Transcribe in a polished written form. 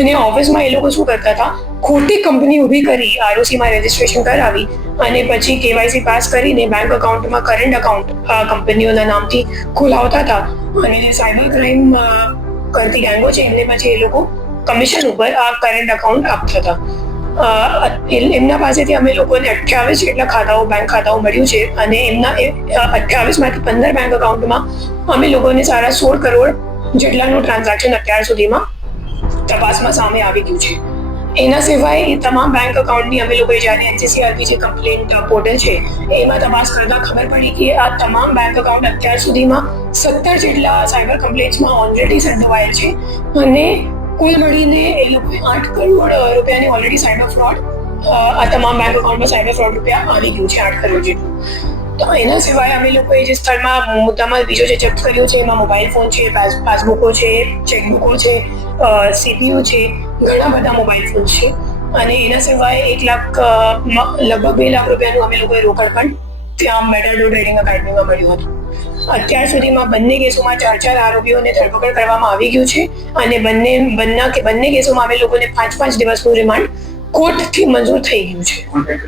અને ઓફિસમાં એ લોકો શું કરતા હતા, ખોટી કંપની ઊભી કરી, આરઓસીમાં રજીસ્ટ્રેશન કરાવી અને પછી કેવાયસી પાસ કરીને બેંક અકાઉન્ટમાં કરંટ અકાઉન્ટ કંપનીઓના નામથી ખોલાવતા હતા. અને જે સાયબર ક્રાઇમ કરતી ગેંગો છે એમને પછી એ લોકો કમિશન ઉપર આ કરંટ અકાઉન્ટ આપતા હતા. એમના પાસેથી અમે લોકોને 28 જેટલા ખાતાઓ, બેંક ખાતાઓ મળ્યું છે અને એમના 28માંથી 15 બેંક અકાઉન્ટમાં અમે લોકોને સારા 16 કરોડ જેટલાનું ટ્રાન્ઝેક્શન અત્યાર સુધીમાં તપાસમાં સામે આવી ગયું છે. એના સિવાય એ તમામ બેંક અકાઉન્ટની અમે લોકોએ જ્યારે એનસીસીઆરપી જે કમ્પ્લેન્ટ પોર્ટલ છે એમાં તપાસ કરતા ખબર પડી કે આ તમામ બેંક અકાઉન્ટ અત્યાર સુધીમાં 17 જેટલા સાયબર કમ્પ્લેન્ટ્સમાં ઓલરેડી સંડોવાયેલ છે અને કુલ મળીને એ લોકોએ 8 કરોડ રૂપિયાની ઓલરેડી સાયબર ફ્રોડ, આ તમામ બેંક અકાઉન્ટમાં સાયબર ફ્રોડ રૂપિયા આવી ગયું છે 8 કરોડ જેટલું. તો એના સિવાય અમે લોકોએ જે સ્થળમાં મુદ્દામાં બીજો જે જપ્ત કર્યો છે એમાં મોબાઈલ ફોન છે, પાસબુકો છે, ચેકબુકો છે, સીપીયુ છે, ઘણા બધા મોબાઈલ ફોન છે અને એના સિવાય 1 લાખ લગભગ 2 લાખ રૂપિયાનું અમે લોકોએ રોકડ પણ ત્યાં મેટાડોર ટ્રેડિંગ એકેડમીમાં મળ્યું હતું. અત્યાર સુધીમાં બંને કેસોમાં 4 આરોપીઓને ધરપકડ કરવામાં આવી ગયું છે અને બંને કેસોમાં અમે લોકોને 5 દિવસનું રિમાન્ડ કોર્ટથી મંજૂર થઈ ગયું છે.